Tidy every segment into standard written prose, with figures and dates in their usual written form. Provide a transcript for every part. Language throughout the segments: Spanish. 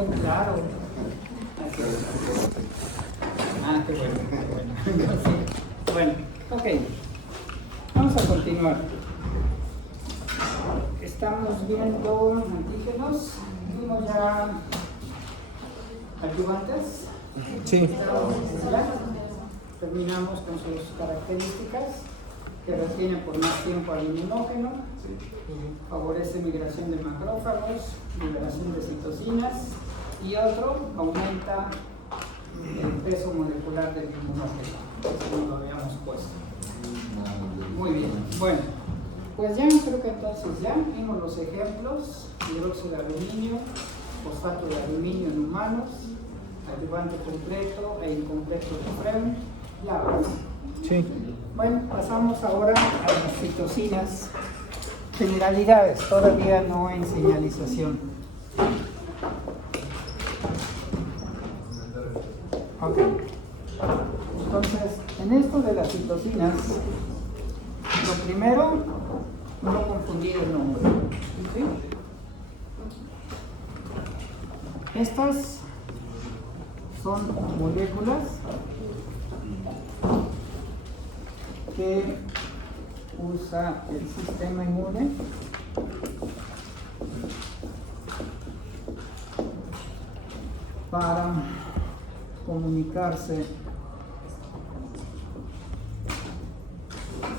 Oh, claro. Así es. Ah, qué bueno, qué bueno. Sí. Bueno, ok. Vamos a continuar. Estamos viendo antígenos. Vimos ya ayudantes. Sí. Ya terminamos con sus características, que retienen por más tiempo al inmunógeno, favorece migración de macrófagos, liberación de citocinas, y otro aumenta el peso molecular del inmunógeno. Eso no lo habíamos puesto. Muy bien. Bueno, pues ya creo que entonces ya vimos los ejemplos: hidróxido de aluminio, fosfato de aluminio en humanos, ayudante completo e incompleto de Freund. Ya, ¿verdad? Sí. Bueno, pasamos ahora a las citocinas. Generalidades, todavía no en señalización. Ok. Entonces, en esto de las citocinas, lo primero, no confundir el nombre. ¿Sí? Estas son moléculas que usa el sistema inmune para comunicarse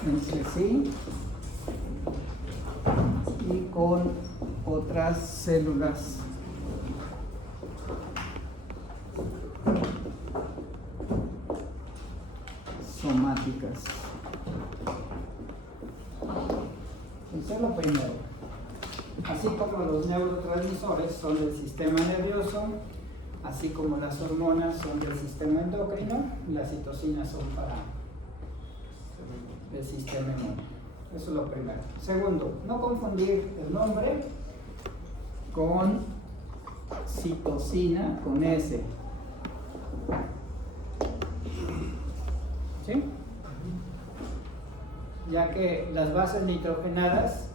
entre sí y con otras células somáticas. Eso es lo primero. Así como los neurotransmisores son del sistema nervioso, así como las hormonas son del sistema endocrino, las citocinas son para el sistema inmune. Eso es lo primero. Segundo, no confundir el nombre con citocina con S. ¿Sí? Ya que las bases nitrogenadas,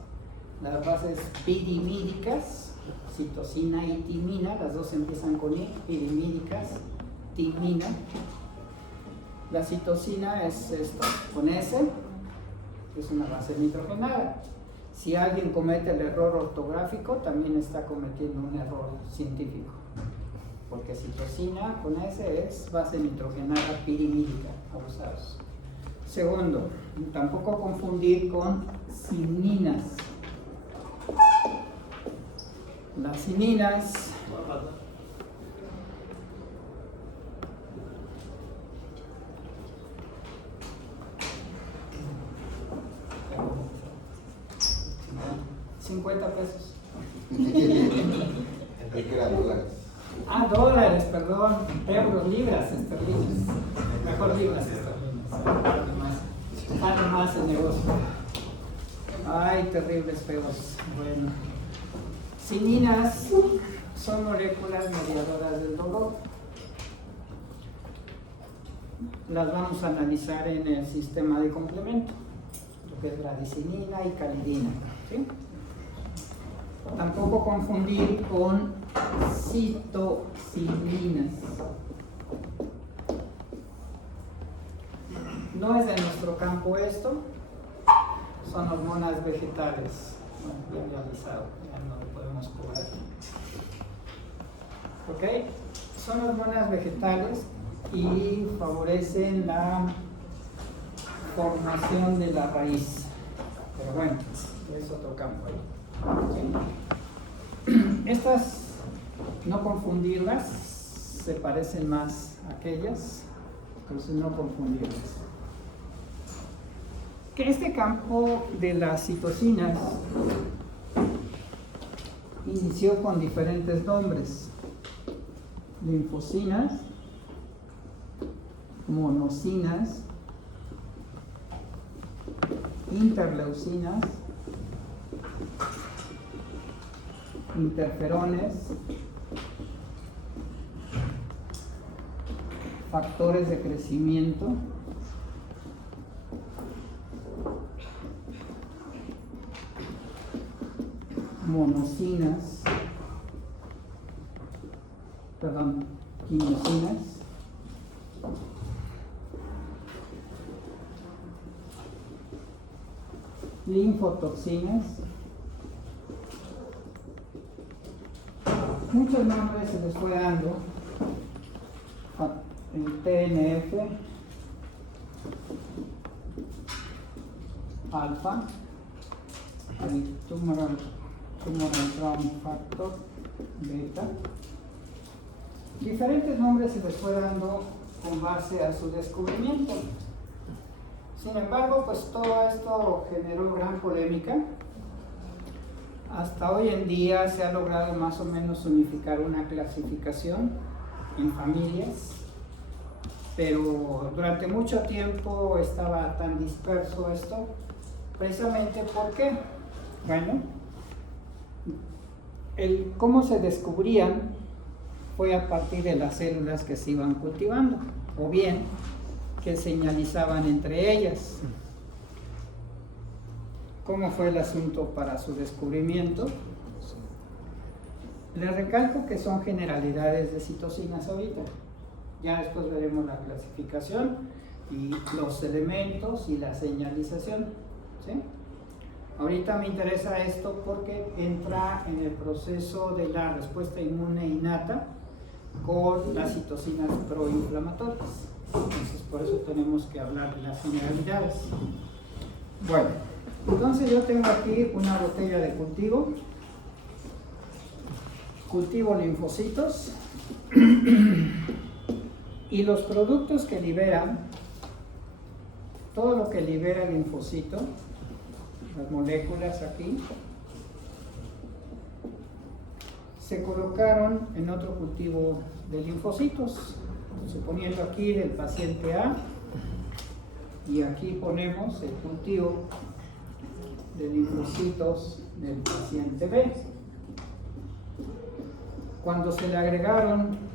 las bases pirimídicas, citosina y timina, las dos empiezan con I, pirimídicas, timina. La citosina es esto, con S, que es una base nitrogenada. Si alguien comete el error ortográfico, también está cometiendo un error científico, porque citosina con S es base nitrogenada pirimídica, abusados. Segundo, tampoco confundir con cininas. Las cininas $50. Enrique era dólares. Ah, dólares, perdón. Euros, libras esterlinas. Mejor libras esterlinas. Vale más el negocio. Ay, terribles feos. Bueno. Cininas son moléculas mediadoras del dolor. Las vamos a analizar en el sistema de complemento, lo que es bradicinina y calidina. ¿Sí? Tampoco confundir con citocininas. No es de nuestro campo esto, son hormonas vegetales. Bueno, ya realizado, ya no lo podemos cobrar. ¿Ok? Son hormonas vegetales y favorecen la formación de la raíz. Pero bueno, es otro campo ahí. ¿Sí? Estas, no confundirlas, se parecen más a aquellas, entonces no confundirlas. Que este campo de las citocinas inició con diferentes nombres: linfocinas, monocinas, interleucinas, interferones, factores de crecimiento, monocinas, quimiosinas. Linfotoxinas. Muchos nombres se les fue dando. El TNF, alfa, el tumoral growth factor, beta. Diferentes nombres se les fue dando con base a su descubrimiento. Sin embargo, pues todo esto generó gran polémica. Hasta hoy en día se ha logrado más o menos unificar una clasificación en familias, pero durante mucho tiempo estaba tan disperso esto, precisamente porque, bueno, el cómo se descubrían fue a partir de las células que se iban cultivando, o bien que señalizaban entre ellas. ¿Cómo fue el asunto para su descubrimiento? Les recalco que son generalidades de citocinas ahorita. Ya después veremos la clasificación y los elementos y la señalización, ¿sí? Ahorita me interesa esto porque entra en el proceso de la respuesta inmune innata con las citocinas proinflamatorias. Entonces, por eso tenemos que hablar de las generalidades. Bueno, entonces yo tengo aquí una botella de cultivo. Cultivo linfocitos. Y los productos que liberan, todo lo que libera el linfocito, las moléculas aquí, se colocaron en otro cultivo de linfocitos, suponiendo aquí del paciente A, y aquí ponemos el cultivo de linfocitos del paciente B. Cuando se le agregaron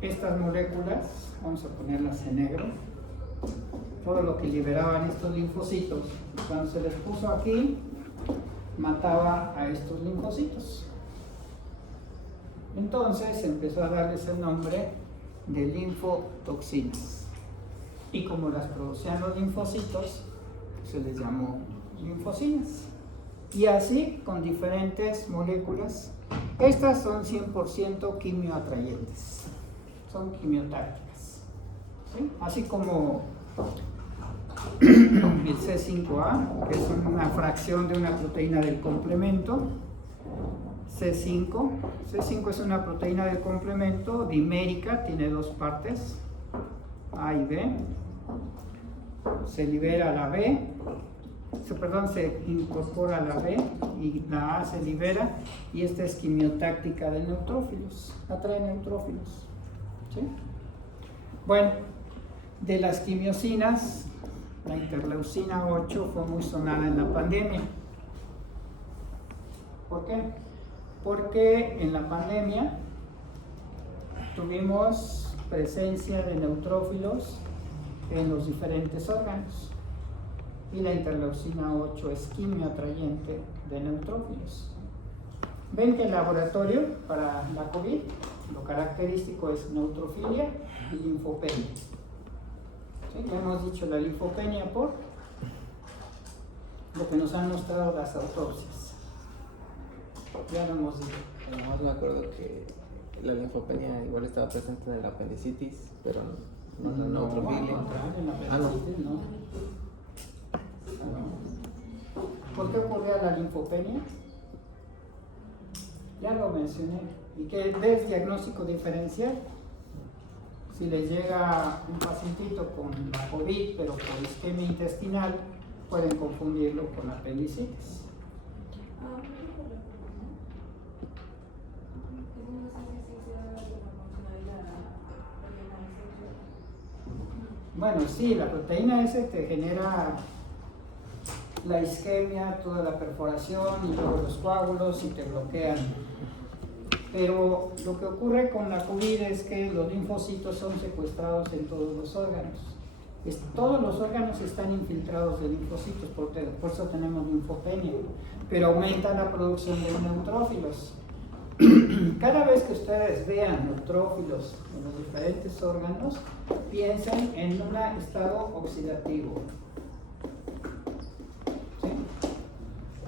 estas moléculas, vamos a ponerlas en negro, todo lo que liberaban estos linfocitos, cuando se les puso aquí, mataba a estos linfocitos. Entonces empezó a darles el nombre de linfotoxinas. Y como las producían los linfocitos, se les llamó linfocinas. Y así con diferentes moléculas. Estas son 100% quimioatrayentes. Son quimiotácticas, ¿sí? Así como el C5A, que es una fracción de una proteína del complemento. C5 es una proteína del complemento dimérica, tiene dos partes, A y B. Se libera la B, se incorpora la B y la A se libera, y esta es quimiotáctica de neutrófilos, atrae neutrófilos, ¿sí? Bueno, de las quimiosinas, la interleucina 8 fue muy sonada en la pandemia. ¿Por qué? Porque en la pandemia tuvimos presencia de neutrófilos en los diferentes órganos, y la interleucina 8 es quimioatrayente de neutrófilos. Ven que el laboratorio para la COVID, lo característico es neutrofilia y linfopenia. ¿Sí? Ya hemos dicho la linfopenia por lo que nos han mostrado las autopsias. Ya lo hemos dicho. Además me acuerdo que la linfopenia igual estaba presente en la apendicitis, pero no en la neutrofilia. En la apendicitis no. ¿Por qué ocurría la linfopenia? Ya lo mencioné. ¿Y qué es diagnóstico diferencial? Si les llega un pacientito con la COVID, pero por isquemia intestinal, pueden confundirlo con la apendicitis. Bueno, sí, la proteína S te genera la isquemia, toda la perforación y luego los coágulos y te bloquean. Pero lo que ocurre con la COVID es que los linfocitos son secuestrados en todos los órganos. Todos los órganos están infiltrados de linfocitos, por eso tenemos linfopenia. Pero aumenta la producción de neutrófilos. cada vez que ustedes vean neutrófilos en los diferentes órganos, piensen en un estado oxidativo, ¿sí?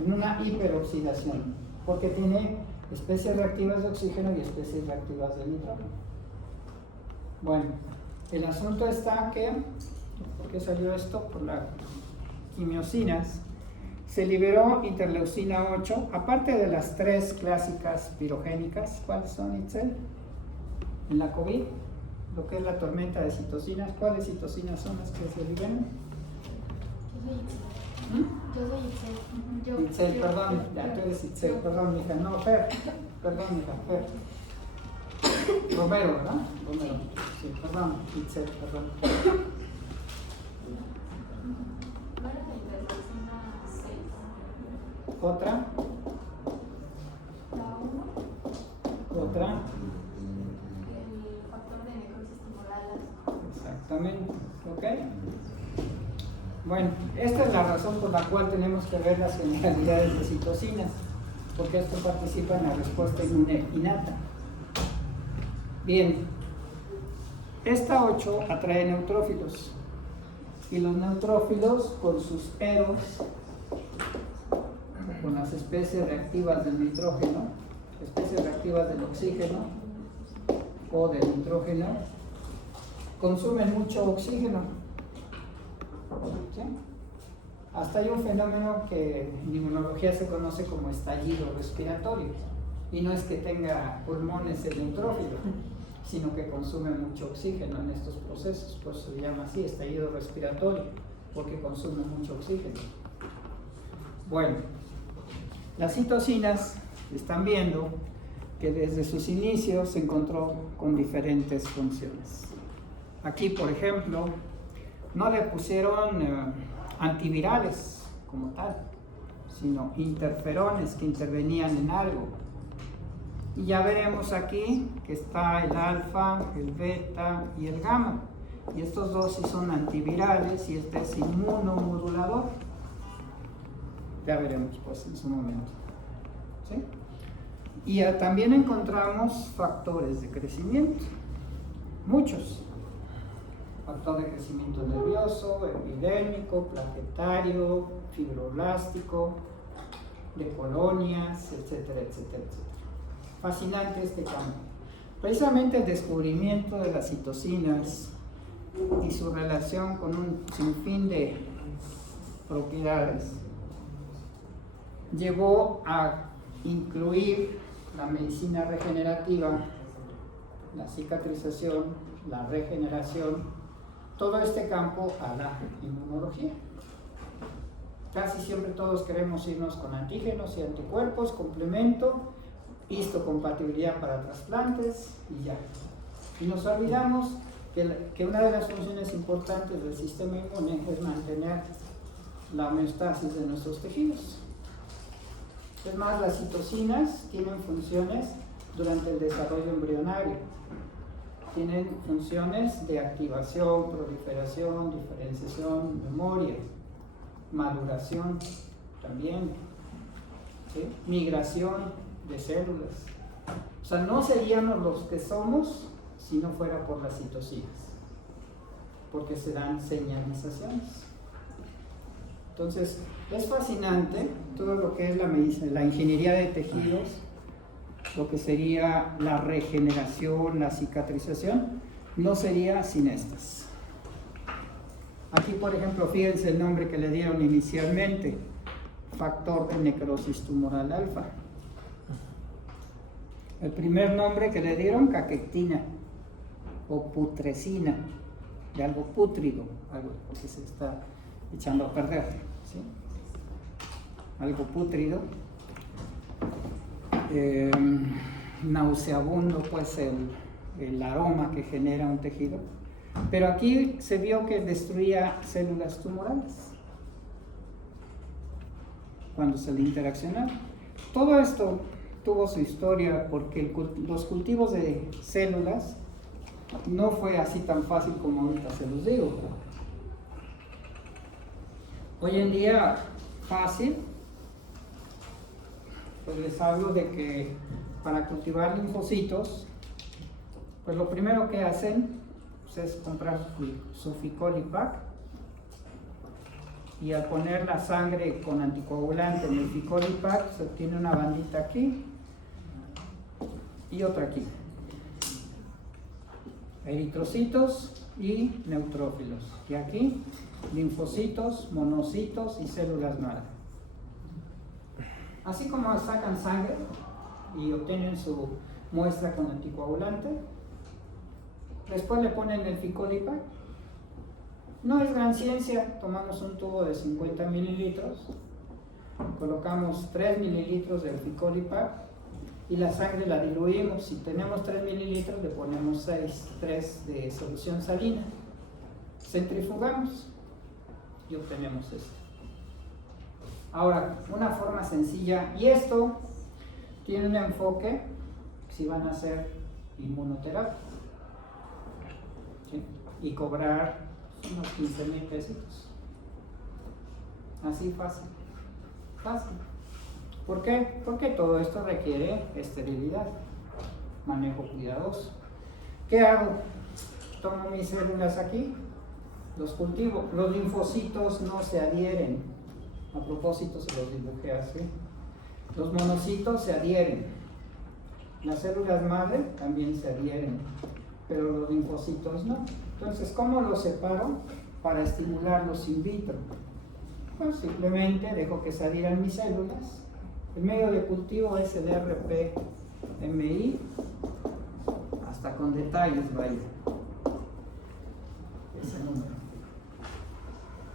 En una hiperoxidación, porque tiene especies reactivas de oxígeno y especies reactivas de nitrógeno. Bueno, el asunto está que, ¿por qué salió esto? Por las quimiosinas. Se liberó interleucina 8, aparte de las 3 clásicas pirogénicas. ¿Cuáles son, Itzel? En la COVID, lo que es la tormenta de citocinas. ¿Cuáles citocinas son las que se liberan? Yo soy Itzel. Itzel, perdón, ya tú eres Itzel, perdón, mija, no, Fer, perdón, mija, Fer. Romero, ¿verdad? Romero, sí, perdón, Itzel, perdón. Otra. Otra. El factor de necrosis tumoral. Exactamente, ¿ok? Bueno, esta es la razón por la cual tenemos que ver las generalidades de citocinas, porque esto participa en la respuesta inmune innata. Bien, esta 8 atrae neutrófilos, y los neutrófilos con sus eros, con las especies reactivas del nitrógeno, especies reactivas del oxígeno o del nitrógeno, consumen mucho oxígeno. ¿Sí? Hasta hay un fenómeno que en inmunología se conoce como estallido respiratorio, y no es que tenga pulmones el neutrófilo, sino que consume mucho oxígeno en estos procesos, por eso se llama así, estallido respiratorio, porque consume mucho oxígeno. Bueno, las citocinas están viendo que desde sus inicios se encontró con diferentes funciones. Aquí, por ejemplo, no le pusieron antivirales como tal, sino interferones que intervenían en algo. Y ya veremos aquí que está el alfa, el beta y el gamma. Y estos dos sí son antivirales y este es inmunomodulador. Ya veremos pues en su momento. ¿Sí? Y también encontramos factores de crecimiento, muchos. Factor de crecimiento nervioso, epidérmico, plaquetario, fibroblástico, de colonias, etcétera, etcétera, etcétera. Fascinante este campo. Precisamente el descubrimiento de las citocinas y su relación con un sinfín de propiedades llevó a incluir la medicina regenerativa, la cicatrización, la regeneración, todo este campo a la inmunología. Casi siempre todos queremos irnos con antígenos y anticuerpos, complemento, histocompatibilidad para trasplantes y ya. Y nos olvidamos que una de las funciones importantes del sistema inmune es mantener la homeostasis de nuestros tejidos. Es más, las citocinas tienen funciones durante el desarrollo embrionario. Tienen funciones de activación, proliferación, diferenciación, memoria, maduración también, ¿sí? Migración de células. O sea, no seríamos los que somos si no fuera por las citocinas, porque se dan señalizaciones. Entonces, es fascinante todo lo que es la ingeniería de tejidos, lo que sería la regeneración, la cicatrización, no sería sin estas. Aquí, por ejemplo, fíjense el nombre que le dieron inicialmente, factor de necrosis tumoral alfa. El primer nombre que le dieron, caquectina o putrescina, de algo pútrido, algo que se está echando a perder, ¿sí? Algo pútrido, nauseabundo pues el aroma que genera un tejido, pero aquí se vio que destruía células tumorales cuando se le interaccionaba. Todo esto tuvo su historia porque los cultivos de células no fue así tan fácil como ahorita se los digo. Hoy en día fácil, pues les hablo de que para cultivar linfocitos, pues lo primero que hacen pues, es comprar su Ficolipac, y al poner la sangre con anticoagulante en el Ficolipac se obtiene una bandita aquí y otra aquí. Eritrocitos y neutrófilos. Y aquí linfocitos, monocitos y células madre. Así como sacan sangre y obtienen su muestra con anticoagulante, después le ponen el Ficolipac. No es gran ciencia, tomamos un tubo de 50 mililitros, colocamos 3 mililitros del Ficolipac y la sangre la diluimos. Si tenemos 3 mililitros, le ponemos 3 de solución salina. Centrifugamos y obtenemos esto. Ahora, una forma sencilla, y esto tiene un enfoque si van a hacer inmunoterapia, ¿sí? Y cobrar unos 15,000 pesitos. Así fácil. Fácil. ¿Por qué? Porque todo esto requiere esterilidad, manejo cuidadoso. ¿Qué hago? Tomo mis células aquí, los cultivo. Los linfocitos no se adhieren. A propósito, se los dibujé así. Los monocitos se adhieren. Las células madre también se adhieren, pero los linfocitos no. Entonces, ¿cómo los separo para estimularlos in vitro? Pues simplemente dejo que se adhieran mis células. El medio de cultivo es el RP-MI, hasta con detalles vaya ese número.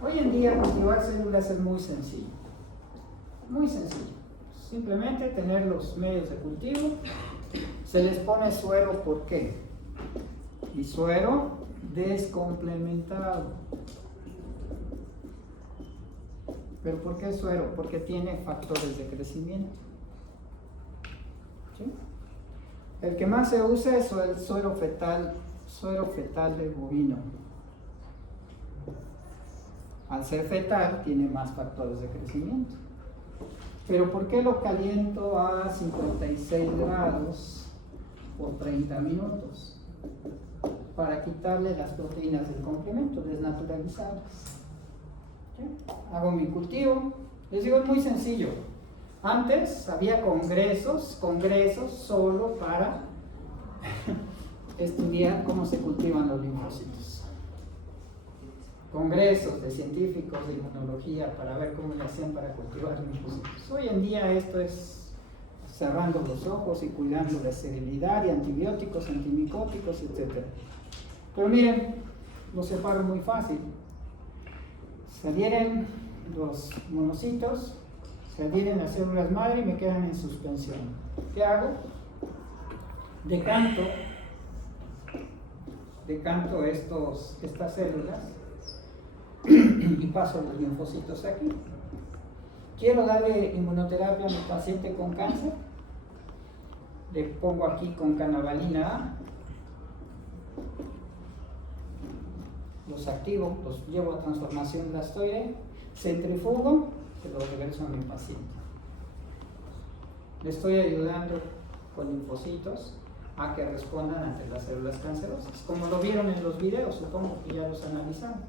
Hoy en día cultivar células es muy sencillo. Muy sencillo. Simplemente tener los medios de cultivo. Se les pone suero, ¿por qué? Y suero descomplementado. ¿Pero por qué suero? Porque tiene factores de crecimiento. ¿Sí? El que más se usa es el suero fetal de bovino. Al ser fetal tiene más factores de crecimiento. Pero ¿por qué lo caliento a 56 grados por 30 minutos? Para quitarle las proteínas del complemento, desnaturalizarlas. ¿Sí? Hago mi cultivo. Les digo, es muy sencillo. Antes había congresos solo para estudiar cómo se cultivan los linfocitos. Congresos de científicos de inmunología para ver cómo le hacían para cultivar linfocitos. Hoy en día esto es cerrando los ojos y cuidando la esterilidad y antibióticos, antimicóticos, etc. Pero miren, lo separo muy fácil. Se adhieren los monocitos, se adhieren las células madre y me quedan en suspensión. ¿Qué hago? Decanto estas células y paso los linfocitos aquí. Quiero darle inmunoterapia a mi paciente con cáncer. Le pongo aquí con canavalina A. Los activo, los llevo a transformación blastoide, centrifugo, se los regreso a mi paciente. Le estoy ayudando con linfocitos a que respondan ante las células cancerosas, como lo vieron en los videos, supongo que ya los analizaron.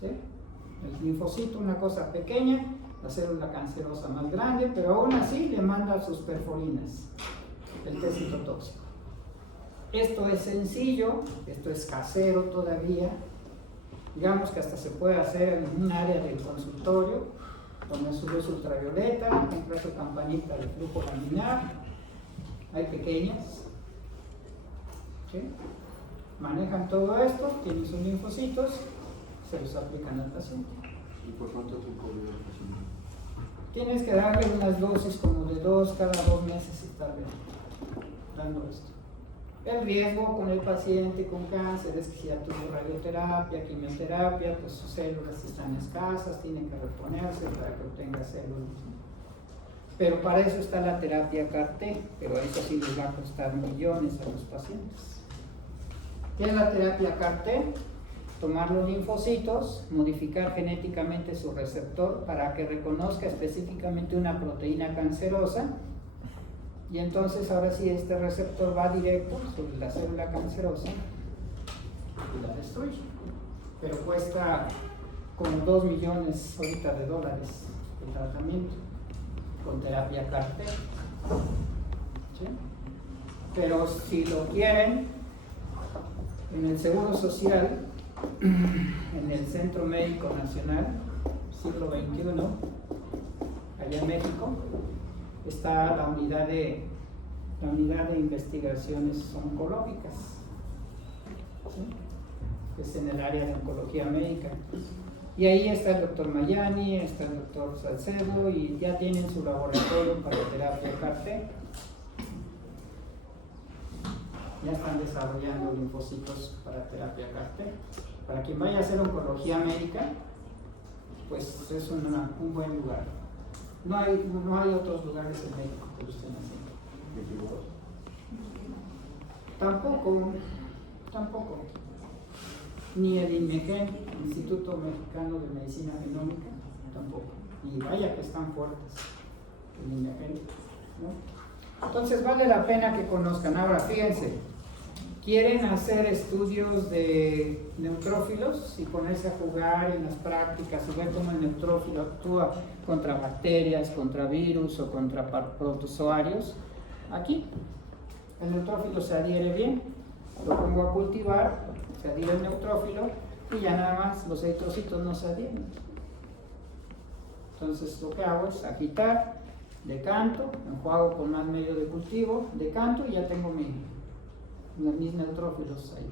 ¿Sí? El linfocito, una cosa pequeña, la célula cancerosa más grande, pero aún así le manda sus perforinas, el test citotóxico. Esto es sencillo, esto es casero todavía. Digamos que hasta se puede hacer en un área del consultorio, con su luz ultravioleta, compra su campanita de flujo laminar. Hay pequeñas. ¿Sí? Manejan todo esto, tienen sus linfocitos, se los aplican al paciente. ¿Y por cuánto tiempo vive el paciente? Tienes que darle unas dosis como de 2 cada 2 meses estar dando esto. El riesgo con el paciente con cáncer es que si ya tuvo radioterapia, quimioterapia, pues sus células están escasas, tienen que reponerse para que obtenga células. Pero para eso está la terapia CAR-T, pero eso sí les va a costar millones a los pacientes. ¿Qué es la terapia CAR-T? Tomar los linfocitos, modificar genéticamente su receptor para que reconozca específicamente una proteína cancerosa Y entonces ahora sí este receptor va directo sobre la célula cancerosa y la destruye. Pero cuesta como 2 millones ahorita de dólares el tratamiento con terapia CAR-T. ¿Sí? Pero si lo quieren, en el Seguro Social, en el Centro Médico Nacional, siglo XXI, allá en México, está la unidad de investigaciones oncológicas, ¿sí? Es en el área de oncología médica. Y ahí está el doctor Mayani, está el doctor Salcedo y ya tienen su laboratorio para terapia CAR-T. Ya están desarrollando linfocitos para terapia CAR-T. Para quien vaya a hacer oncología médica, pues es un buen lugar. No hay otros lugares en México que lo estén haciendo. Tampoco. Ni el INMEGEN, Instituto Mexicano de Medicina Genómica, tampoco. Y vaya que están fuertes el INMEGEN, ¿no? Entonces vale la pena que conozcan. Ahora fíjense, quieren hacer estudios de neutrófilos y ponerse a jugar en las prácticas y ver cómo el neutrófilo actúa contra bacterias, contra virus o contra protozoarios. Aquí el neutrófilo se adhiere bien, lo pongo a cultivar, se adhiere el neutrófilo y ya nada más los eritrocitos no se adhieren. Entonces lo que hago es agitar, decanto, enjuago con más medio de cultivo, decanto y ya tengo mis neutrófilos ahí.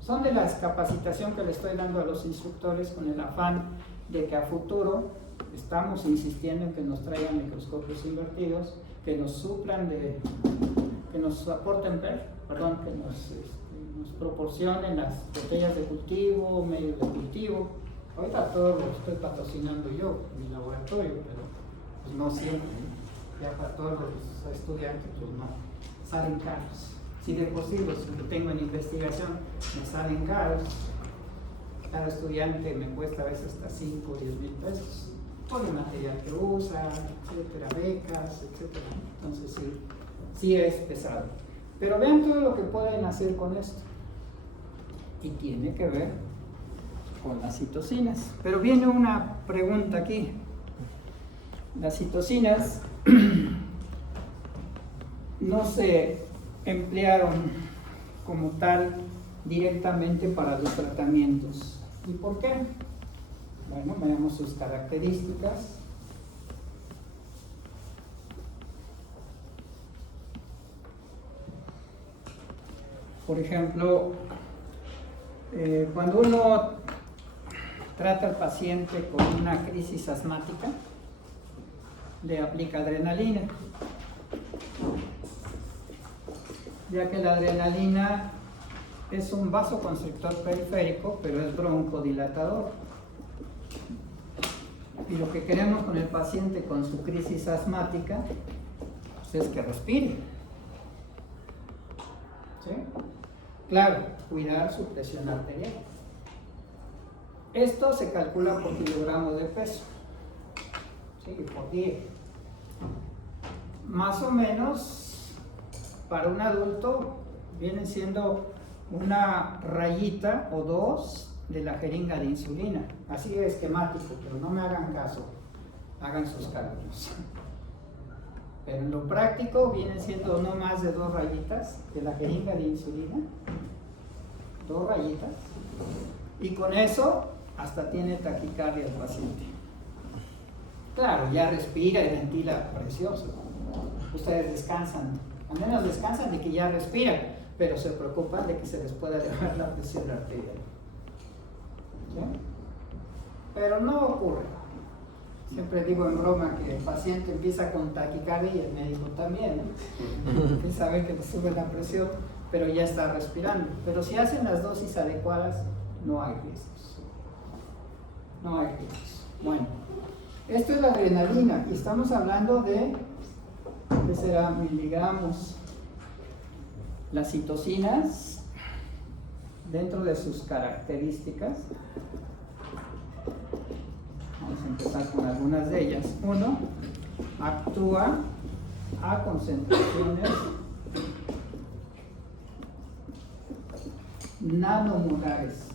Son de la capacitación que le estoy dando a los instructores con el afán de que a futuro estamos insistiendo en que nos traigan microscopios invertidos, que nos suplan que nos aporten que nos proporcionen las botellas de cultivo, medios de cultivo. Ahorita todo lo estoy patrocinando yo en mi laboratorio, pero pues no siempre, ¿no? Ya para todos los estudiantes pues no, salen caros. Si de por sí los que tengo en investigación me salen caros, cada estudiante me cuesta a veces hasta 5 o 10 mil pesos por el material que usa, etcétera, becas, etcétera. Entonces sí es pesado. Pero vean todo lo que pueden hacer con esto. Y tiene que ver con las citocinas. Pero viene una pregunta aquí. Las citocinas no se emplearon como tal directamente para los tratamientos. ¿Y por qué? Bueno, veamos sus características. Por ejemplo, cuando uno trata al paciente con una crisis asmática, le aplica adrenalina, ya que la adrenalina es un vasoconstrictor periférico, pero es broncodilatador. Y lo que queremos con el paciente con su crisis asmática pues, es que respire. ¿Sí? Claro, cuidar su presión arterial. Esto se calcula por kilogramo de peso. ¿Sí? Por 10. Más o menos, para un adulto, viene siendo una rayita o dos de la jeringa de insulina. Así es esquemático, pero no me hagan caso, hagan sus cálculos. Pero en lo práctico vienen siendo no más de 2 rayitas de la jeringa de insulina, 2 rayitas, y con eso hasta tiene taquicardia el paciente. Claro, ya respira y ventila precioso. Ustedes descansan, al menos descansan de que ya respiran, pero se preocupan de que se les pueda elevar la presión arterial. ¿Sí? Pero no ocurre. Siempre digo en broma que el paciente empieza con taquicardia y el médico también, ¿no? Que sabe que le sube la presión, pero ya está respirando. Pero si hacen las dosis adecuadas, no hay riesgos. No hay riesgos. Bueno, esto es la adrenalina y estamos hablando de, ¿qué será? Miligramos. Las citocinas, dentro de sus características, vamos a empezar con algunas de ellas. 1, actúa a concentraciones nanomolares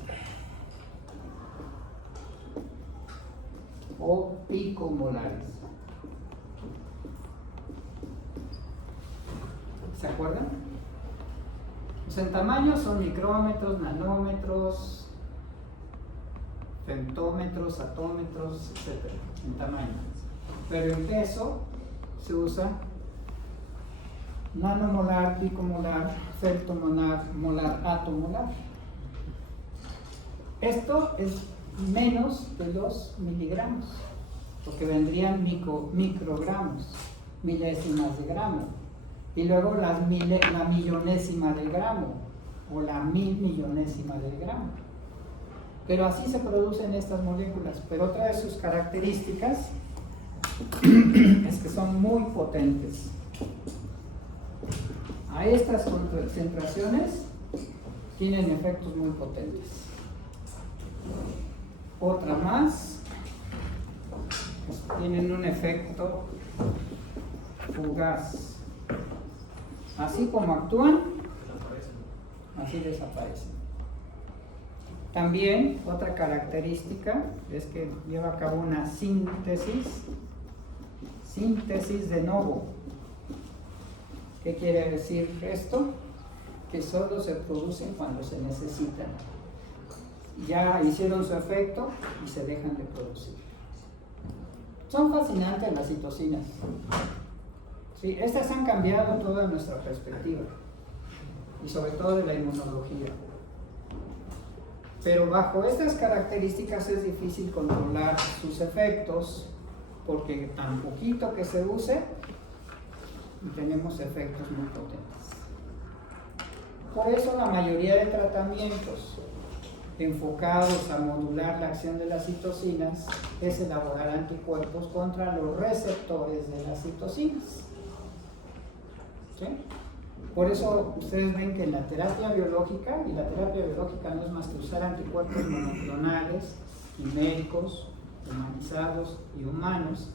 o picomolares. ¿Se acuerdan? Pues en tamaño son micrómetros, nanómetros, femtómetros, atómetros, etc. En tamaño. Pero en peso se usa nanomolar, picomolar, femtomolar, molar, atomolar. Esto es menos de 2 miligramos, porque vendrían microgramos, milésimas de gramo, y luego la millonésima del gramo o la 1000 millonésima del gramo. Pero así se producen estas moléculas. Pero otra de sus características es que son muy potentes. A estas concentraciones tienen efectos muy potentes. Otra más, pues tienen un efecto fugaz. Así como actúan, así desaparecen. También otra característica es que lleva a cabo una síntesis de novo. ¿Qué quiere decir esto? Que solo se producen cuando se necesitan. Ya hicieron su efecto y se dejan de producir. Son fascinantes las citocinas. Sí, estas han cambiado toda nuestra perspectiva y sobre todo de la inmunología. Pero bajo estas características es difícil controlar sus efectos porque tan poquito que se use y tenemos efectos muy potentes. Por eso la mayoría de tratamientos enfocados a modular la acción de las citocinas es elaborar anticuerpos contra los receptores de las citocinas. ¿Sí? Por eso ustedes ven que en la terapia biológica, y la terapia biológica no es más que usar anticuerpos monoclonales, quiméricos, humanizados y humanos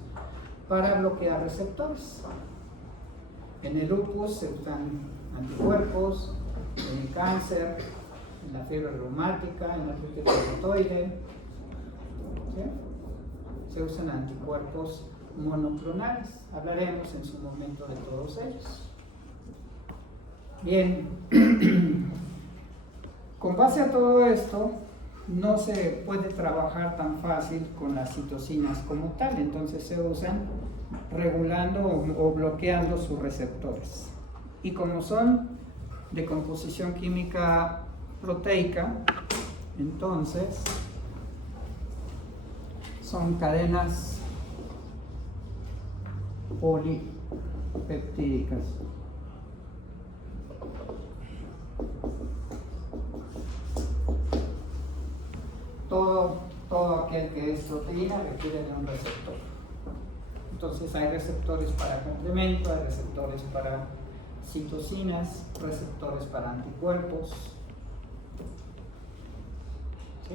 para bloquear receptores. En el lupus se usan anticuerpos, en el cáncer, en la fiebre reumática, en la artritis reumatoide, ¿sí? Se usan anticuerpos monoclonales. Hablaremos en su momento de todos ellos. Bien, con base a todo esto, no se puede trabajar tan fácil con las citocinas como tal, entonces se usan regulando o bloqueando sus receptores. Y como son de composición química proteica, entonces son cadenas polipeptídicas. Todo aquel que es proteína requiere de un receptor. Entonces hay receptores para complemento, hay receptores para citocinas, receptores para anticuerpos. ¿Sí?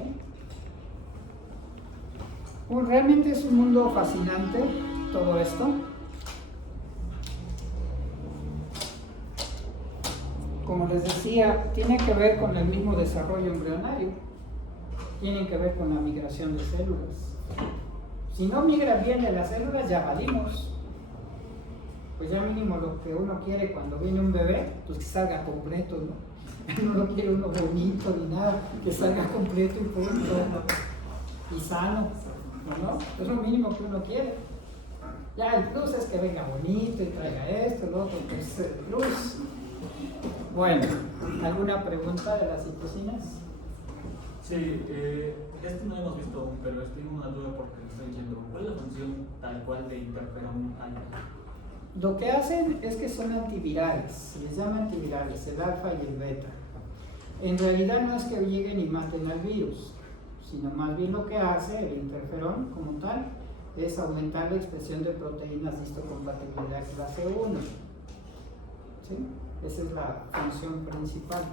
Bueno, realmente es un mundo fascinante todo esto. Como les decía, tiene que ver con el mismo desarrollo embrionario. Tienen que ver con la migración de células. Si no migran bien de las células, ya valimos. Pues ya mínimo lo que uno quiere cuando viene un bebé, pues que salga completo, ¿no? No lo quiere uno bonito ni nada, que salga completo y punto. Y sano, ¿no? Es lo mínimo que uno quiere. Ya el plus es que venga bonito y traiga esto, lo otro, que es el plus. Bueno, ¿alguna pregunta de las citocinas? Sí, este no hemos visto aún, pero tengo una duda porque estoy diciendo, ¿cuál es la función tal cual de interferón alfa? Lo que hacen es que son antivirales, se les llama antivirales, el alfa y el beta. En realidad no es que lleguen y maten al virus, sino más bien lo que hace el interferón como tal es aumentar la expresión de proteínas de histocompatibilidad clase 1. ¿Sí? Esa es la función principal.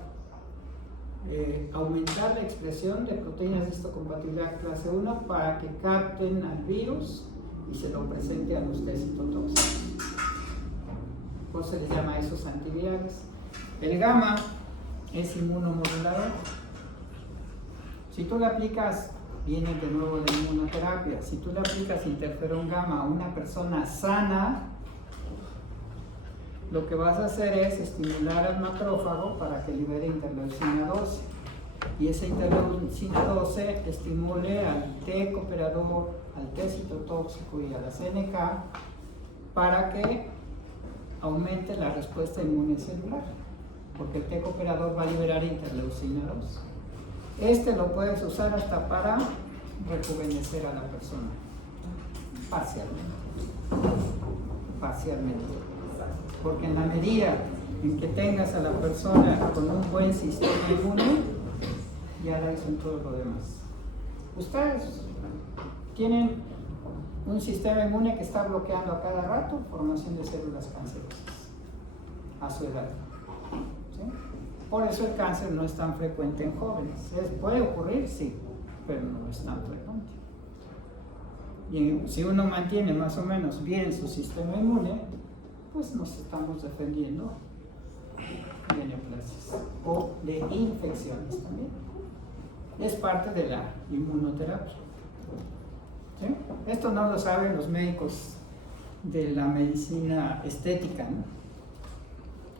Aumentar la expresión de proteínas de histocompatibilidad clase 1 para que capten al virus y se lo presente a los test citotóxicos. por eso se les llama esos antivirales. El gamma es inmunomodulador. Si tú le aplicas, viene de nuevo la inmunoterapia, si tú le aplicas interferón gamma a una persona sana, lo que vas a hacer es estimular al macrófago para que libere interleucina 12. Y esa interleucina 12 estimule al T cooperador, al T citotóxico y a la CNK para que aumente la respuesta inmune celular, porque el T cooperador va a liberar interleucina 2. Este lo puedes usar hasta para rejuvenecer a la persona, parcialmente, porque en la medida en que tengas a la persona con un buen sistema inmune, ya la hizo en todo lo demás. Ustedes tienen un sistema inmune que está bloqueando a cada rato formación de células cancerosas a su edad. ¿Sí? Por eso el cáncer no es tan frecuente en jóvenes. ¿Puede ocurrir? Sí, pero no es tan frecuente. Y si uno mantiene más o menos bien su sistema inmune, pues nos estamos defendiendo de neoplasias o de infecciones también. Es parte de la inmunoterapia. ¿Sí? Esto no lo saben los médicos de la medicina estética, ¿no?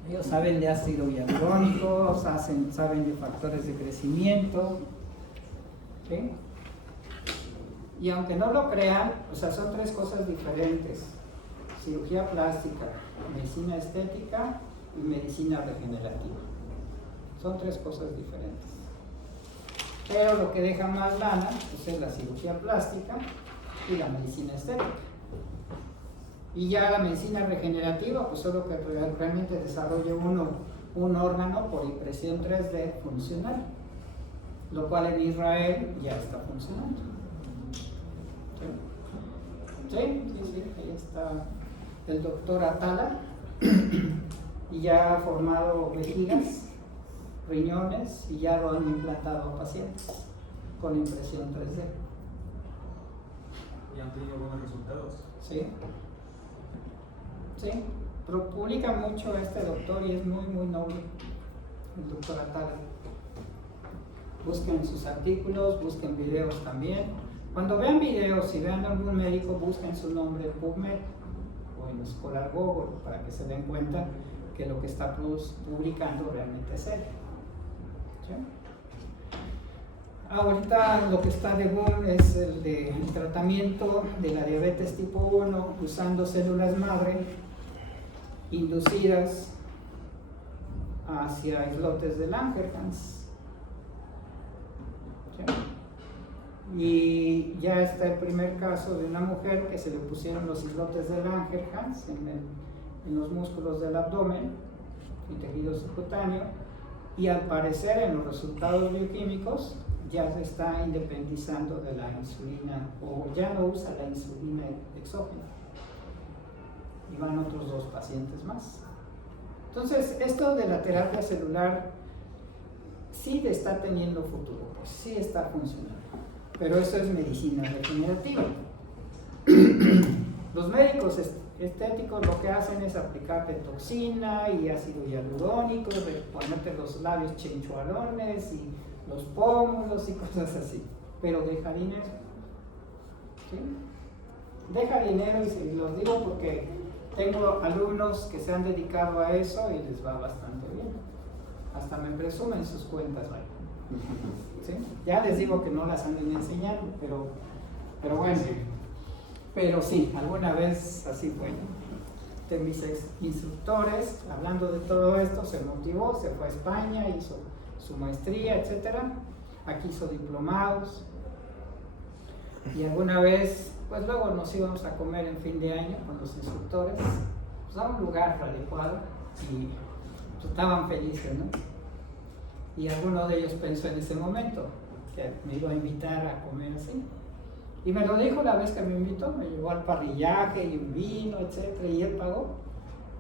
Ellos saben de ácido hialurónico, saben de factores de crecimiento, ¿sí? Y aunque no lo crean, o sea, son tres cosas diferentes: cirugía plástica, medicina estética y medicina regenerativa. Son tres cosas diferentes. Pero lo que deja más lana pues, es la cirugía plástica y la medicina estética. Y ya la medicina regenerativa, pues solo que realmente desarrolle uno un órgano por impresión 3D funcional, lo cual en Israel ya está funcionando. Sí, ahí está el doctor Atala y ya ha formado vejigas, riñones y ya lo han implantado a pacientes con impresión 3D. ¿Y han tenido buenos resultados? Sí. Sí, pero publica mucho este doctor y es muy noble, el doctor Atala. Busquen sus artículos, busquen videos también. Cuando vean videos y vean a algún médico, busquen su nombre en PubMed o en Scholar Google para que se den cuenta que lo que está publicando realmente es él. ¿Sí? Ahorita lo que está de boom es el tratamiento de la diabetes tipo 1 usando células madre inducidas hacia islotes de Langerhans. ¿Sí? Y ya está el primer caso de una mujer que se le pusieron los islotes de Langerhans en los músculos del abdomen y tejido subcutáneo, y al parecer en los resultados bioquímicos ya se está independizando de la insulina o ya no usa la insulina exógena. Y van otros 2 pacientes más. Entonces, esto de la terapia celular sí está teniendo futuro, pues sí está funcionando. Pero eso es medicina regenerativa. Los médicos estéticos lo que hacen es aplicarte toxina y ácido hialurónico, ponerte los labios chinchualones y los pómulos y cosas así. Pero deja dinero. ¿Sí? Deja dinero, y los digo porque tengo alumnos que se han dedicado a eso y les va bastante bien. Hasta me presumen sus cuentas, ¿vale? ¿Sí? Ya les digo que no las anden enseñando, pero bueno. Pero sí, alguna vez así fue. De mis instructores, hablando de todo esto, se motivó, se fue a España, hizo su maestría, etcétera. Aquí hizo diplomados. Y alguna vez, pues luego nos íbamos a comer en fin de año con los instructores, pues a un lugar adecuado, y pues, estaban felices, ¿no? Y alguno de ellos pensó en ese momento que me iba a invitar a comer así. Y me lo dijo la vez que me invitó, me llevó al parrillaje y un vino, etcétera, y él pagó.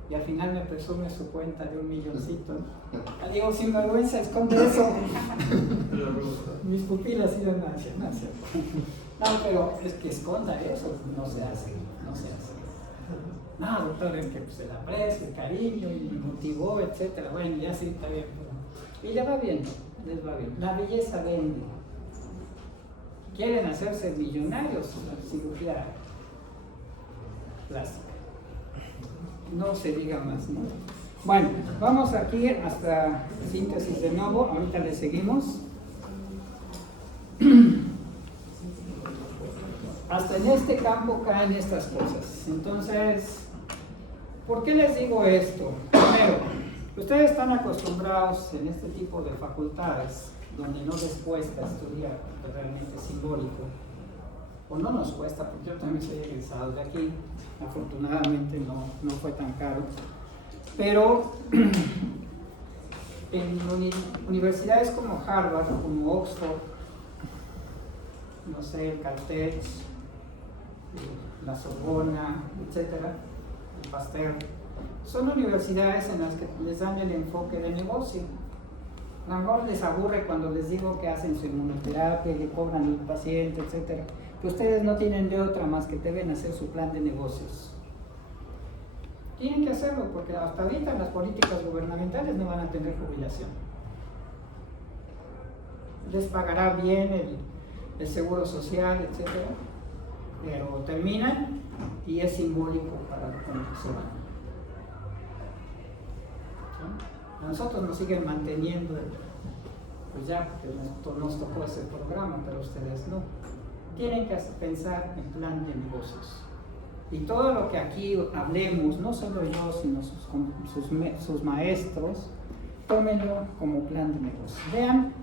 Y al final me presume su cuenta de $1 milloncito, ¿no? Le digo, sin vergüenza, esconde eso. Mis pupilas iban hacia. No, pero es que esconda eso, no se hace. No, doctor, es que pues, el aprecio, el cariño, y me motivó, etcétera. Bueno, ya sí está bien. Y le va bien, les va bien. La belleza vende. Quieren hacerse millonarios, la cirugía plástica. No se diga más, ¿no? Bueno, vamos aquí hasta síntesis de nuevo. Ahorita le seguimos. Hasta en este campo caen estas cosas. Entonces, ¿por qué les digo esto? Primero, ustedes están acostumbrados en este tipo de facultades donde no les cuesta estudiar, realmente simbólico, o no nos cuesta, porque yo también soy egresado de aquí, afortunadamente no fue tan caro, pero en universidades como Harvard, como Oxford, no sé, el Caltech, la Sorbona, etcétera, el Pasteur, son universidades en las que les dan el enfoque de negocio. A lo mejor les aburre cuando les digo que hacen su inmunoterapia y le cobran al paciente, etcétera, que ustedes no tienen de otra más que deben hacer su plan de negocios. Tienen que hacerlo porque hasta ahorita las políticas gubernamentales no van a tener jubilación. Les pagará bien el seguro social, etcétera, pero terminan y es simbólico para cuando se van. ¿Sí? A nosotros nos siguen manteniendo, pues ya, porque nos tocó ese programa, pero ustedes no. Tienen que pensar en plan de negocios. Y todo lo que aquí hablemos, no solo yo, sino sus maestros, tómenlo como plan de negocios. Vean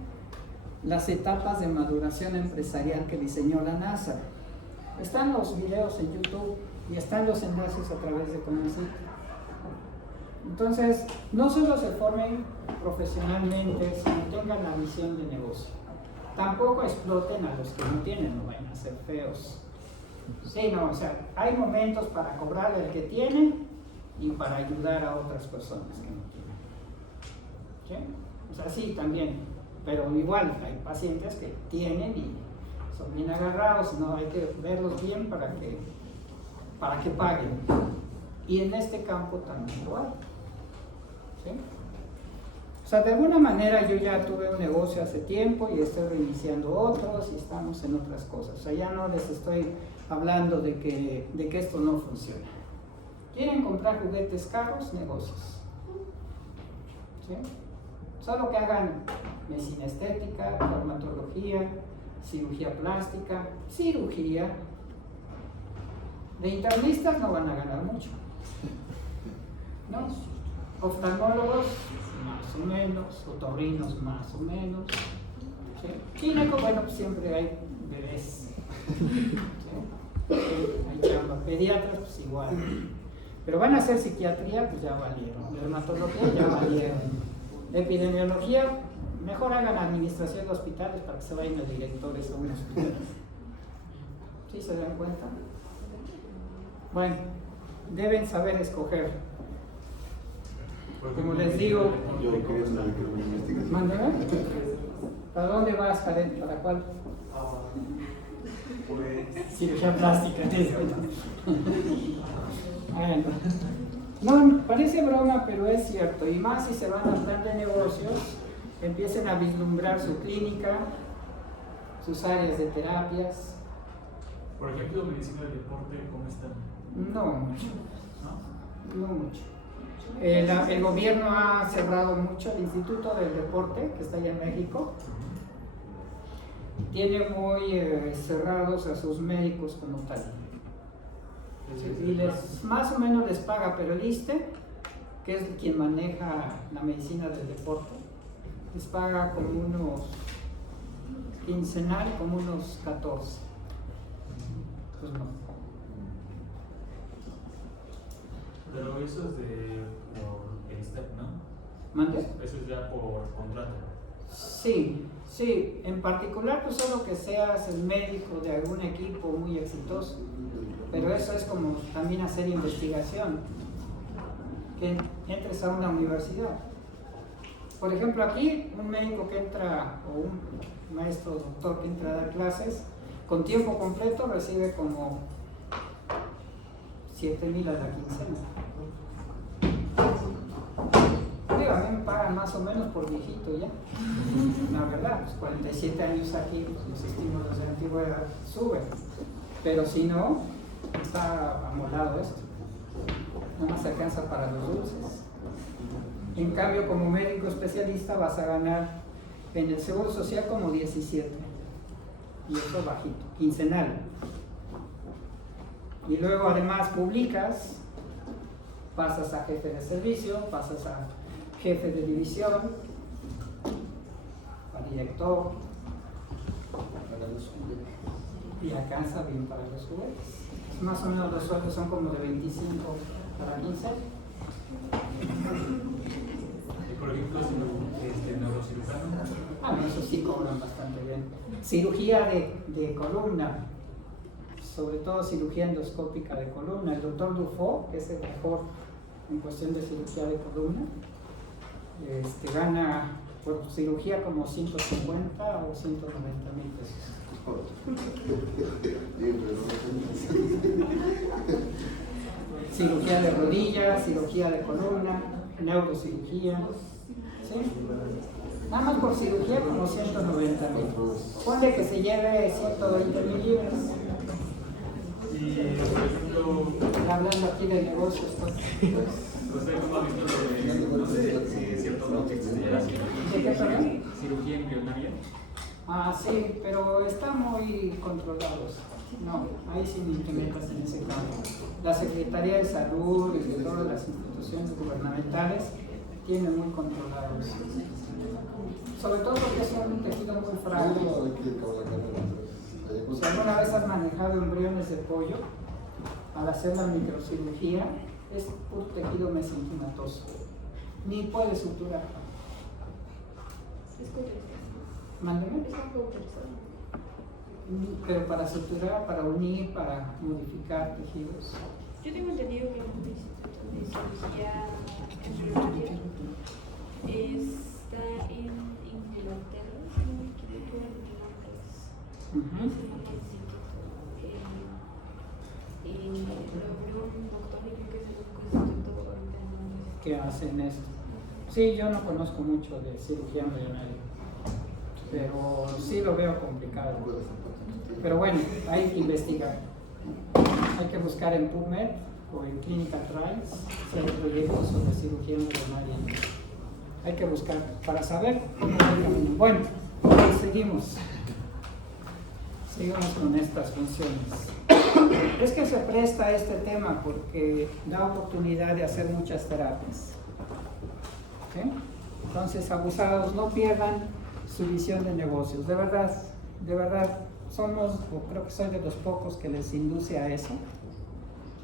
las etapas de maduración empresarial que diseñó la NASA. Están los videos en YouTube y están los enlaces a través de Conacit. Entonces, no solo se formen profesionalmente, sino tengan la visión de negocio. Tampoco exploten a los que no tienen, no vayan a ser feos. Sí, no, o sea, hay momentos para cobrarle al que tiene y para ayudar a otras personas que no tienen. ¿Sí? O sea, sí, también, pero igual hay pacientes que tienen y son bien agarrados, no hay que verlos bien para que paguen. Y en este campo también lo hay. ¿Sí? O sea, de alguna manera yo ya tuve un negocio hace tiempo y estoy reiniciando otros y estamos en otras cosas. O sea, ya no les estoy hablando de que esto no funciona. ¿Quieren comprar juguetes caros? Negocios. ¿Sí? Solo que hagan medicina estética, dermatología, cirugía plástica, cirugía. De internistas no van a ganar mucho. ¿No? Oftalmólogos, más o menos, otorrinos, más o menos. ¿Sí? Gineco, bueno, pues siempre hay bebés. ¿Sí? Hay chamba. Pediatras, pues igual. Pero van a hacer psiquiatría, pues ya valieron. Dermatología, ya valieron. Epidemiología, mejor hagan administración de hospitales para que se vayan los directores a un hospital. ¿Sí se dan cuenta? Bueno, deben saber escoger. Como les digo, Yo quería saber qué es una investigación. mándame. ¿Para dónde vas, Karen? ¿Para cuál? Pues, Cirugía plástica. Bueno, no, parece broma, pero es cierto. Y más si se van al plan de negocios, empiecen a vislumbrar su clínica, sus áreas de terapias. Por ejemplo, medicina del deporte, ¿cómo están? No mucho, ¿No? no mucho. El gobierno ha cerrado mucho el Instituto del Deporte, que está allá en México. Tiene muy cerrados a sus médicos como tal. Y más o menos les paga, pero el ISSSTE, que es quien maneja la medicina del deporte, les paga como unos quincenal, como unos 14. Pues no. Pero eso es por el STEP, ¿no? ¿Mande? Eso es ya por contrato. Sí, sí. En particular, pues solo que seas el médico de algún equipo muy exitoso. Pero eso es como también hacer investigación, que entres a una universidad. Por ejemplo, aquí un médico que entra, o un maestro doctor que entra a dar clases, con tiempo completo recibe como 7,000 a la quincena. Digo, a mí me pagan más o menos por viejito ya. La verdad, pues 47 años aquí, pues los estímulos de antigüedad suben. Pero si no, está amolado esto. No más alcanza para los dulces. En cambio, como médico especialista vas a ganar en el Seguro Social como 17. Y eso bajito, quincenal. Y luego además publicas, pasas a jefe de servicio, pasas a jefe de división, a director, y alcanza bien para los juguetes. Más o menos los sueldos son como de 25 para 15. Y por ejemplo, si neurocirujano. No, eso sí cobran bastante bien. Cirugía de columna, sobre todo cirugía endoscópica de columna. El doctor Dufault, que es el mejor en cuestión de cirugía de columna, gana por cirugía como 150 o 190,000 pesos. Cirugía de rodilla, cirugía de columna, neurocirugía, ¿sí? Nada más por cirugía como 190,000. Ponle que se lleve 120,000 libras. Y por ejemplo, Hablando aquí de negocios, pues. ¿usted cómo ha visto lo de, no sé, si ciertos lotes de la ¿De qué, perdón? cirugía embrionaria? Sí, pero están muy controlados. No, ahí sí me implementas en ese campo. La Secretaría de Salud y de todas las instituciones gubernamentales tienen muy controlados. Sobre todo porque es un tejido muy frágil. Si alguna vez has manejado embriones de pollo, al hacer la microcirugía, es puro tejido mesenquimatoso. Ni puedes suturar. Es correcto. Mándeme. Es un cauterizado. Pero para suturar, para unir, para modificar tejidos. Yo tengo entendido que el Instituto de Cirugía Embrionaria está en Inglaterra, si no me equivoco, en Londres. Se llama Instituto. Lo abrió un doctor y creo que es el único instituto ahorita en Londres. Que hacen esto. Sí, yo no conozco mucho de cirugía embrionaria, pero sí lo veo complicado. Pero bueno, hay que investigar. Hay que buscar en PubMed o en Clinical Trials si hay proyectos sobre cirugía embrionaria. Hay que buscar para saber cómo va el camino. Bueno, seguimos. Sigamos con estas funciones. Es que se presta este tema porque da oportunidad de hacer muchas terapias. ¿Sí? Entonces, abusados, no pierdan su visión de negocios. De verdad, somos, o creo que soy de los pocos que les induce a eso,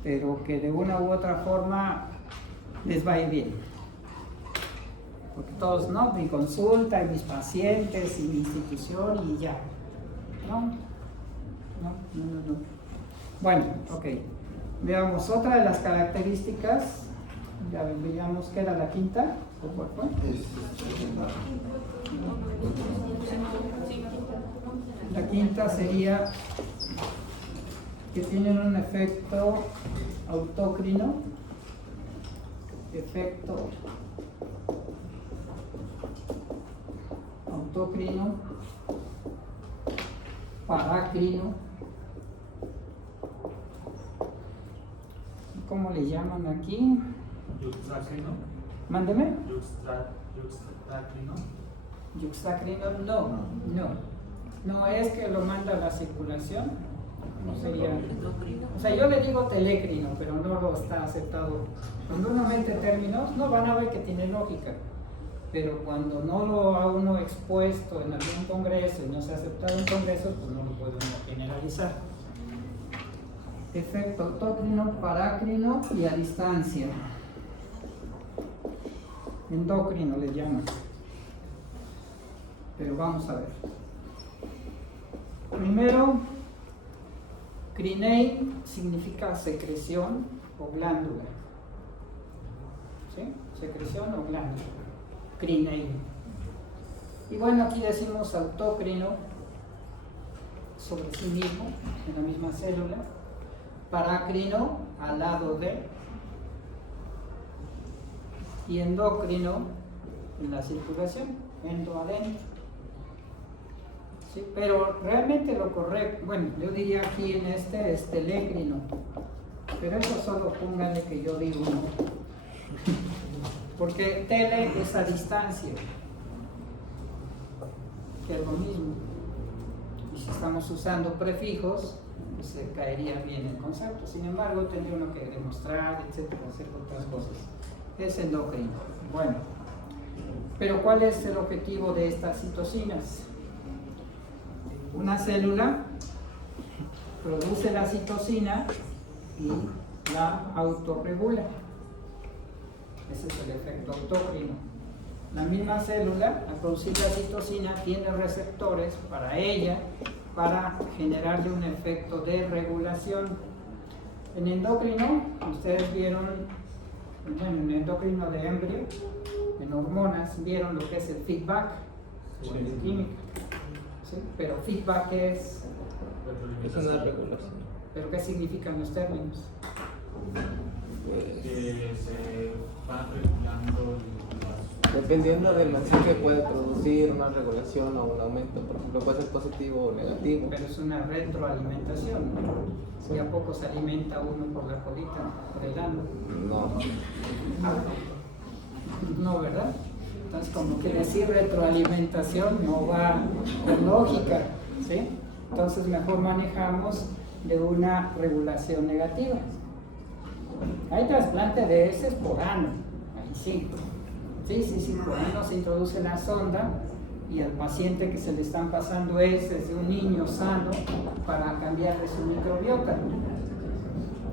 pero que de una u otra forma les va a ir bien. Porque todos, ¿no? Mi consulta y mis pacientes y mi institución y ya. No. Bueno, ok. Veamos otra de las características. Ya veíamos que era la quinta. ¿O cuál fue? La quinta sería que tienen un efecto autócrino, parácrino, ¿cómo le llaman aquí? Yuxtacrino. Mándeme. Yuxtacrino. Yuxtacrino, no, es que lo manda a la circulación, no sería, o sea, yo le digo telécrino, pero no lo está aceptado. Cuando uno mete términos, no van a ver que tiene lógica, pero cuando no lo ha uno expuesto en algún congreso y no se ha aceptado en congresos, pues no lo puede uno generalizar. Efecto autócrino, parácrino y a distancia. Endocrino le llaman. Pero vamos a ver. Primero, crinein significa secreción o glándula. ¿Sí? Secreción o glándula. Crinein. Y bueno, aquí decimos autócrino sobre sí mismo, en la misma célula. Parácrino al lado de, y endocrino en la circulación, endo adentro. ¿Sí? Pero realmente lo correcto, bueno, yo diría aquí en este es telécrino, pero eso solo pónganle que yo digo uno, porque tele es a distancia, que es lo mismo, y si estamos usando prefijos, pues se caería bien el concepto. Sin embargo, tendría uno que demostrar, etcétera, hacer otras cosas. Es endocrino. Bueno, pero ¿cuál es el objetivo de estas citocinas? Una célula produce la citocina y la autorregula. Ese es el efecto autócrino. La misma célula, al producir la citocina, tiene receptores para ella, para generarle un efecto de regulación. En endocrino, ustedes vieron, en endocrino de embrión, en hormonas, vieron lo que es el feedback en química. ¿Sí? Pero feedback es una regulación. ¿Pero qué significan los términos? Que se va regulando Dependiendo del mensaje puede producir una regulación o un aumento, por ejemplo, puede ser positivo o negativo. Pero es una retroalimentación. Si a poco se alimenta uno por la colita, por el ano. No. No, ¿verdad? Entonces, como que decir retroalimentación no va con lógica, ¿sí? Entonces, mejor manejamos de una regulación negativa. Hay trasplante de heces por ano, ahí sí. Sí, por ano se introduce la sonda y al paciente que se le están pasando heces de un niño sano para cambiarle su microbiota.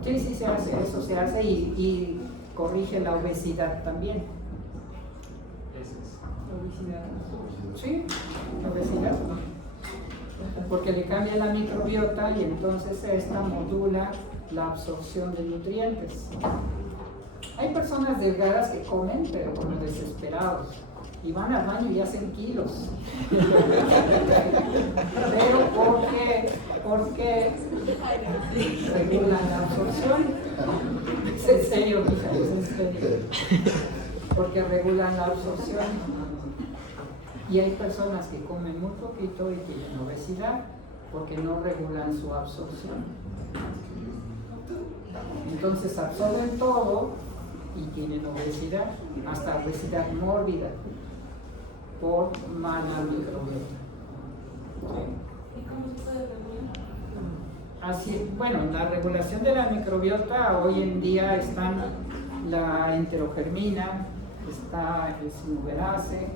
Sí, se hace, eso se hace y corrige la obesidad también. Obesidad. Sí, la obesidad. Porque le cambia la microbiota y entonces esta modula la absorción de nutrientes. Hay personas delgadas que comen, pero como desesperados, y van al baño y hacen kilos. Pero porque regulan la absorción. Es en serio, hija, es en serio. Porque regulan la absorción. Y hay personas que comen muy poquito y tienen obesidad porque no regulan su absorción. Entonces absorben todo y tienen obesidad, hasta obesidad mórbida por mala microbiota. ¿Sí? ¿Y cómo se puede regular? Así, bueno, en la regulación de la microbiota hoy en día están la enterogermina, está el sinuberase,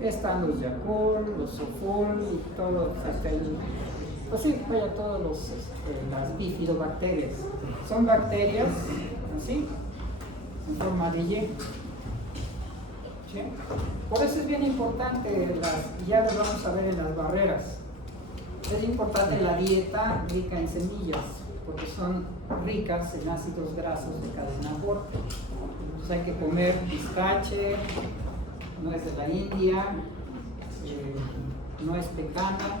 están los Yakult, los Sofol y todos, pues sí, vaya, todos las bifidobacterias. Son bacterias así, en forma de Y. ¿Sí? Por eso es bien importante, ya lo vamos a ver en las barreras, es importante la dieta rica en semillas, porque son ricas en ácidos grasos de cadena corta. Entonces hay que comer pistache, nuez de la India, nuez pecana,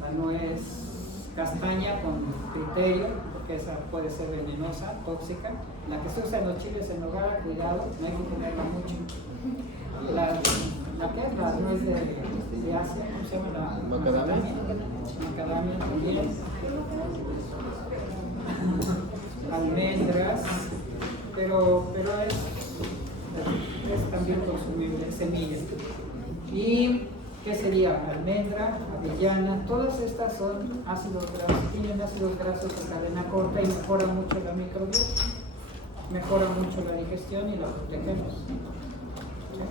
la nuez castaña con criterio, porque esa puede ser venenosa, tóxica. La que se usa en los chiles en nogada, cuidado, no hay que comerla mucho. La que es la nuez de Asia, ¿cómo se llama? La macadamia. Macadamia también. Almendras, pero es también consumible, semillas. ¿Y qué sería? Almendra, avellana, todas estas son ácidos grasos, tienen ácidos grasos de cadena corta y mejoran mucho la microbiota, mejoran mucho la digestión y la protegemos. ¿Sí?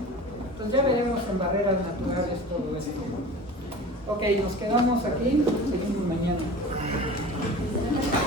Entonces ya veremos en barreras naturales todo esto. Ok, nos quedamos aquí, seguimos mañana.